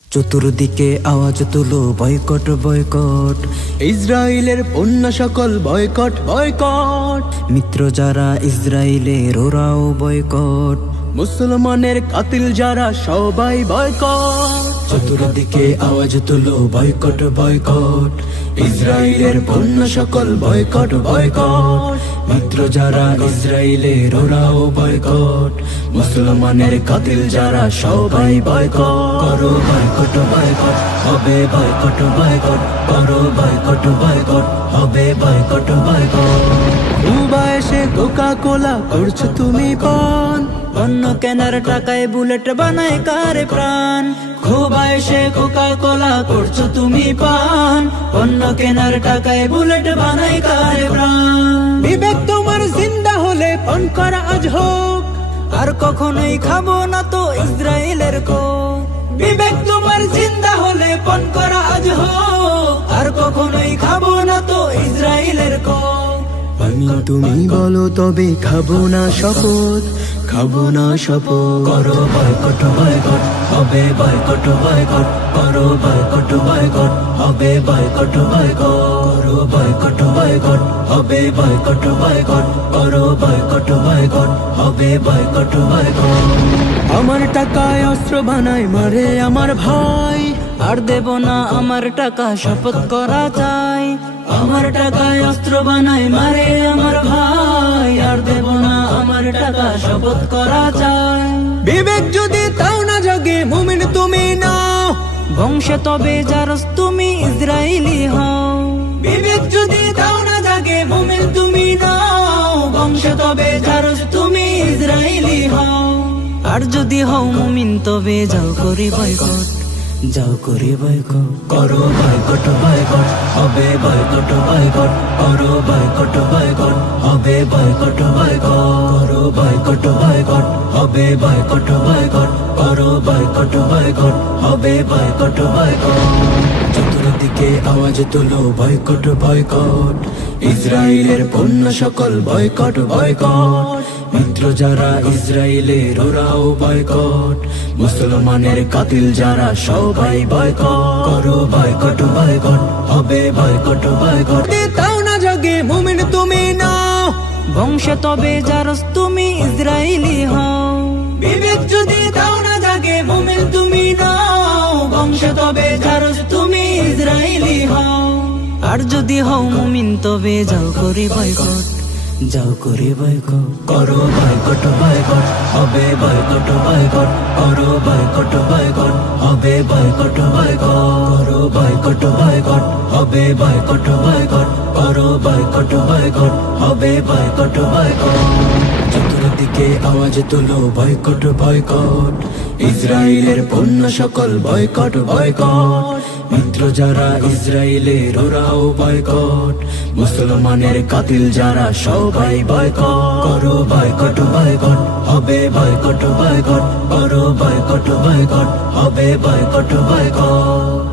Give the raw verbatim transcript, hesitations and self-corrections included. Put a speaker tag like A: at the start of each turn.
A: চতুর্দিকে আওয়াজ তুলো বয়কট বয়কট,
B: ইসরায়েলের পণ্য সকল বয়কট বয়কট,
A: মিত্র যারা ইসরায়েলের ওরাও বয়কট,
B: মুসলমানের কাতিল যারা সবাই বয়কট।
A: চতুর্দিকে আওয়াজ তুলো বয়কট বয়কট,
B: ইসরায়েলের পণ্য সকল বয়কট বয়কট,
A: মিত্র যারা ইসরায়েলের ওরাও বয়কট,
B: মুসলমানের কাতিল যারা সবাই বয়কট।
A: করো বয়কট বয়কট, হবে বয়কট বয়কট, করো বয়কট বয়কট, হবে বয়কট বয়কট।
B: কুবা এসে কোকা কোলা করছো তুমি পান,
A: অন্য কেনার টাকায় বুলেট বানায় কারে প্রাণ।
B: কুবা এসে কোকা কোলা করছো তুমি পান,
A: অন্য কেনার টাকায় বুলেট বানায় কারে প্রাণ।
B: বিবেক তোমার জিন্দা হলে পান করা আজ হোক,
A: আর কখনোই খাবো না তো ইসরায়েলের কো।
B: বিবেক তোমার জিন্দা হলে পান করা আজ হোক,
A: আর কখনোই খাবো না তো ইসরায়েলের কো।
B: আমি তুমি বলো তবে খাবো না শপথ, খাবো না শপথ।
A: করো বয়কট বয়কট, হবে বয়কট বয়কট, করো বয়কট বয়কট, হবে বয়কট বয়কট, করো বয়কট বয়কট, হবে বয়কট বয়কট, করো বয়কট বয়কট, হবে বয়কট বয়কট।
B: আমার টাকায় অস্ত্র বানায় মারে আমার ভাই,
A: আর দেব না আমার টাকা শপথ করা চাই। আমার টাকায় অস্ত্র বানায় মারে আমার ভাই, আর দেব না আমার টাকা শপথ করা চাই।
B: বিবেক যদি তাও না জাগে মুমিন তুমি নাও,
A: বংশে তবে যারস তুমি ইসরায়েলি হও।
B: বিবেক যদি তাও না জাগে মুমিন তুমি নাও,
A: বংশে তবে যারস তুমি ইসরায়েলি হও। আর যদি হও মুমিন তবে যাও করি বয়কট, যাও করি বয়কট। করো বয়কট বয়কট, হবে বয়কট বয়কট, করো বয়কট বয়কট, হবে বয়কট বয়কট, করো বয়কট বয়কট, হবে বয়কট বয়কট, করো বয়কট বয়কট, হবে বয়কট বয়কট। চতুর্দিকে আওয়াজ তুলো বয়কট বয়কট,
B: ইসরায়েলের পণ্য সকল বয়কট বয়কট,
A: মিত্র যারা ইসরায়েলের ওরাও বয়কট,
B: মুসলমানের কাতিল যারা সবাই বয়কট।
A: করো বয়কট বয়কট, হবে বয়কট বয়কট।
B: যদি তাও না জাগে মুমিন তুমি নাও,
A: বংশে তবে যারস তুমি ইসরায়েলি হও।
B: বিবেক যদি তাও না জাগে মুমিন তুমি নাও,
A: বংশে তবে যারস তুমি ইসরায়েলি হও। আর যদি হও মুমিন তবে যাও করি বয়কট, যাও করি বয়কট। করো বয়কট বয়কট, হবে বয়কট বয়কট, করো বয়কট বয়কট, হবে বয়কট বয়কট, করো বয়কট বয়কট, হবে বয়কট বয়কট, করো বয়কট বয়কট, হবে বয়কট বয়কট। চতুর্দিকে আওয়াজ তুলো বয়কট বয়কট,
B: ইসরায়েলের পণ্য সকল বয়কট বয়কট,
A: মিত্র যারা ইসরায়েলের ওরাও বয়কট,
B: মুসলমানের কাতিল যারা সবাই বয়কট।
A: করো বয়কট বয়কট, হবে বয়কট বয়কট, করো বয়কট বয়কট, হবে বয়কট বয়কট।